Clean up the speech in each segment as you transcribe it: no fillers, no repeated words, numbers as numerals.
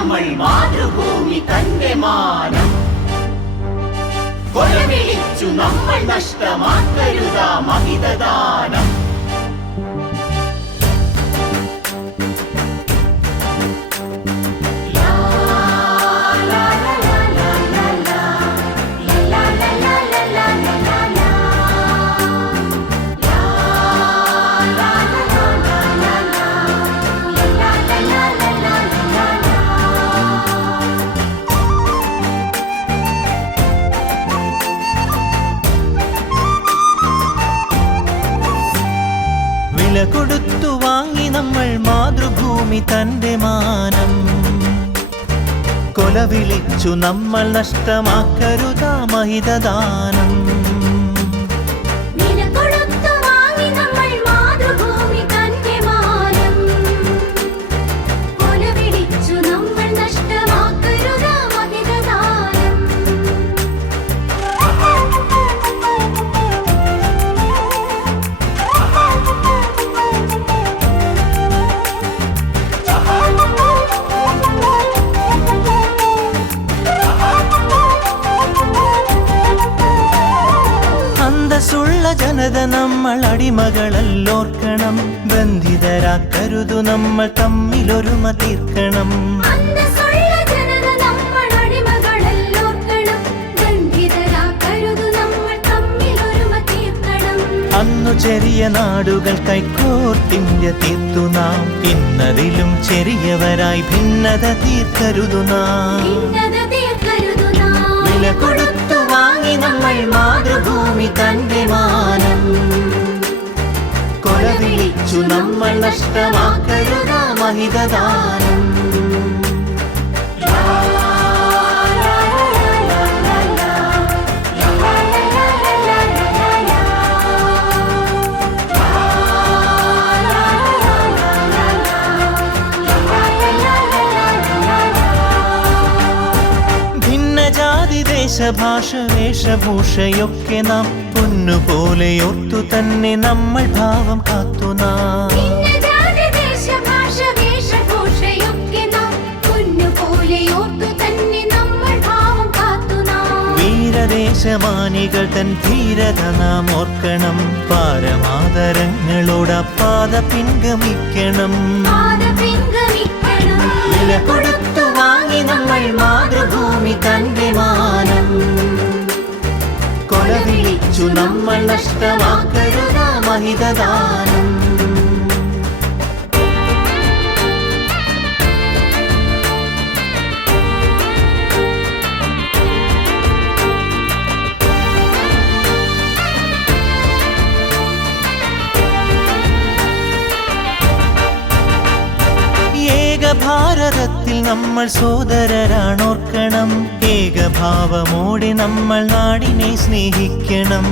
നമ്മൾ മാതൃഭൂമി തന്റെ മാനം കൊലവിളിച്ചു നമ്മൾ നഷ്ടമാക്കരുതാ മഹിതദാനം. വില കൊടുത്തു വാങ്ങി നമ്മൾ മാതൃഭൂമി തന്റെ മാനം കൊലവിളിച്ചു നമ്മൾ നഷ്ടമാക്കരുതാ മഹിതദാനം. അന്തസ്സുള്ള ജനത നമ്മൾ അടിമകളല്ലോർക്കണം, ബന്ധിതരാക്കരുതു നമ്മൾ തമ്മിലൊരുമ തീർക്കണം. അന്നു ചെറിയ നാടുകൾ കൈക്കോർത്തിന്ത്യ തീർത്തു നാം, ഇന്നതിലും ചെറിയവരായി ഭിന്നത തീർക്കരുതു നാം. വില കൊടുത്തു വാങ്ങി നമ്മൾ മാതൃഭൂമി തന്റെ മാനം കൊലവിളിച്ചു നമ്മൾ നഷ്ടമാക്കരുതാ മഹിതദാനം. ദേശഭാഷ വേഷഭൂഷയൊക്കെ നാം പൊന്നുപോലെ ഓർത്തു തന്നെ നമ്മൾ ഭാവം കാത്തു നാം. വീരദേശമാനികൾ തൻ ധീരത നാം ഓർക്കണം, പാരമാദരങ്ങളോട് പാത പിൻഗമിക്കണം. വില കൊടുത്തു വാങ്ങി നമ്മൾ മാതൃഭൂമി തന്റെ മാനം കൊലവിളിച്ചു നമ്മൾ നഷ്ടമാക്കരുതാ മഹിതദാനം. ഭാരതത്തിൽ നമ്മൾ സോദരരാണോർക്കണം, ഏകഭാവമോടെ നമ്മൾ നാടിനെ സ്നേഹിക്കണം.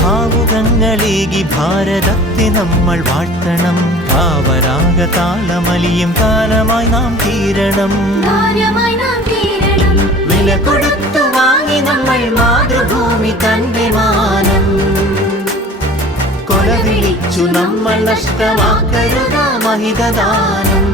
ഭാവുകങ്ങളേകി ഭാരതത്തെ നമ്മൾ വാഴ്ത്തണം, ഭാവരാഗ താളമലിയും ഗാനമായി നാം തീരണം. വില കൊടുത്തു വാങ്ങി നമ്മൾ മാതൃഭൂമി തന്റെ മാനം കൊലവിളിച്ചു നമ്മൾ നഷ്ടമാക്കരുതാ മഹിതദാനം.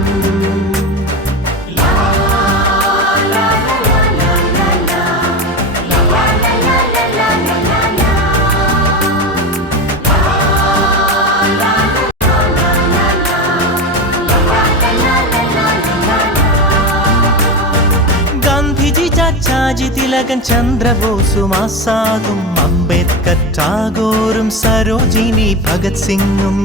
ചാച്ചാജി തിലകൻ ചന്ദ്രബോസും ആസാദും അംബേദ്കർ ടാഗോറും സരോജിനി ഭഗത് സിംഗും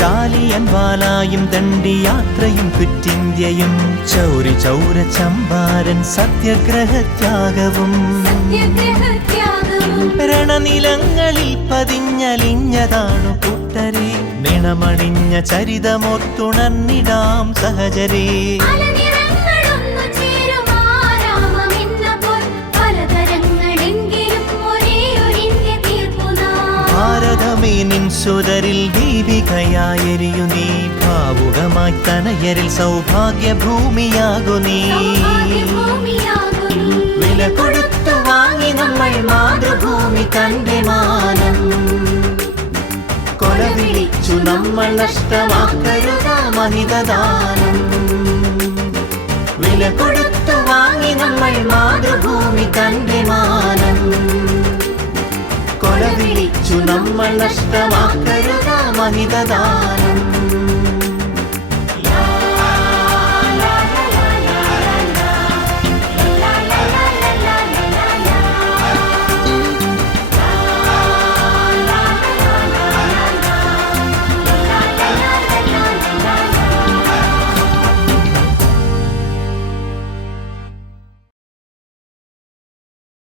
ജാലിയൻവാലായും ദണ്ഡിയാത്രയും ക്വിറ്റിന്ത്യയും ചൗരി ചൗര ചമ്പാരൻ സത്യാഗ്രഹത്യാഗവും രണനിലങ്ങളിൽ പതിഞ്ഞലിഞ്ഞതാണു കൂട്ടരെ, നിണമണിഞ്ഞ ചരിതമോർത്തുണർന്നിടാം സഹചരേ. ഭാരതമേ നിൻ സുതരിൽ ദീപികയായെരിയു നീ ഭാവുകമായി തനയരിൽ സൗഭാഗ്യഭൂമിയാകു നീ വില കൊടുത്തു വാങ്ങി നമ്മൾ മാതൃഭൂമി തന്റെ മാനം കൊലവിളിച്ചു നമ്മൾ നഷ്ടമാക്കരുതാ മഹിതദാനം വില കൊടുത്തു വാങ്ങി നമ്മൾ മാതൃഭൂമി തന്റെ മാനം കൊലവിളിച്ചു നമ്മൾ നഷ്ടമാക്കരുതാ മഹിതദാനം